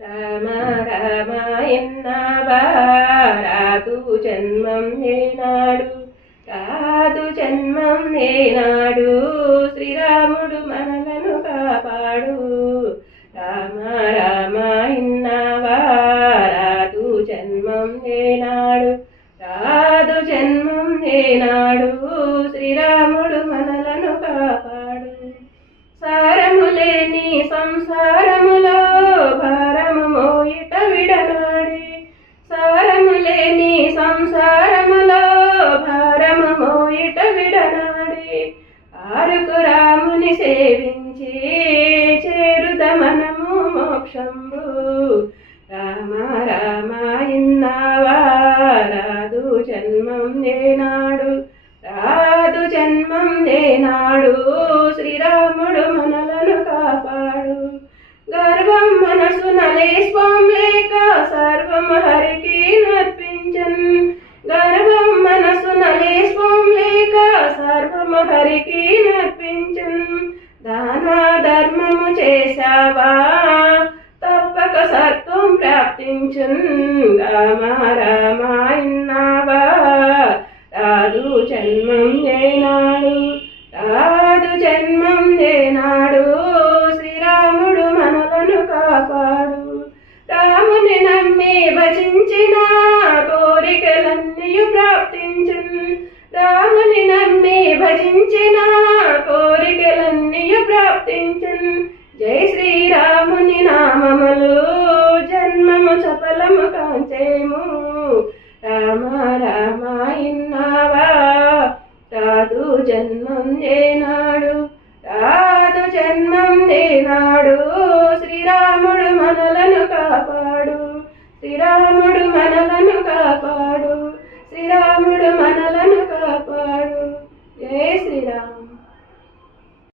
రామ రామ ఎన్నావా జన్మం నేనాడు రాదు జన్మం నేనాడు శ్రీరాముడు మనలను కాపాడు. రామ రామ ఇన్నావా? రాదు జన్మం నేనాడు రాదు జన్మం నేనాడు శ్రీరాముడు మనలను కాపాడు. సారము లేని సంసారం నిన్ను సేవించి చేరుత మనము మోక్షంబు. రామ రామ ఇన్నావా? రాదు జన్మం నేనాడు. రాదు జన్మం నేనాడు. శ్రీరాముడు మనలను కాపాడు. గర్వం మనసు నలేస్వం లేక సర్వం హరికి నర్పించన్. గర్వం మనసు నలేస్వం లేక సర్వం హరికి నర్పించన్. వా తప్పక సత్వం ప్రాప్తించున్ రామ రామ ఇన్నావా. రాదు జన్మం ఏనాడు రాదు జన్మం ఏనాడు శ్రీరాముడు మనలను కాపాడు. రాముని నమ్మి భజించిన కోరికలన్నీ ప్రాప్తించు రాముని నమ్మి భజించిన కోరికలన్నీ ప్రాప్తించు జై శ్రీరాముని నామములు జన్మము సఫలము కాంచేము. రామ రామ ఇన్నావా? రాదు జన్మం ఏనాడు రాదు జన్మం ఏనాడు. శ్రీరాముడు మనలను కాపాడు శ్రీరాముడు మనలను కాపాడు శ్రీరాముడు మనలను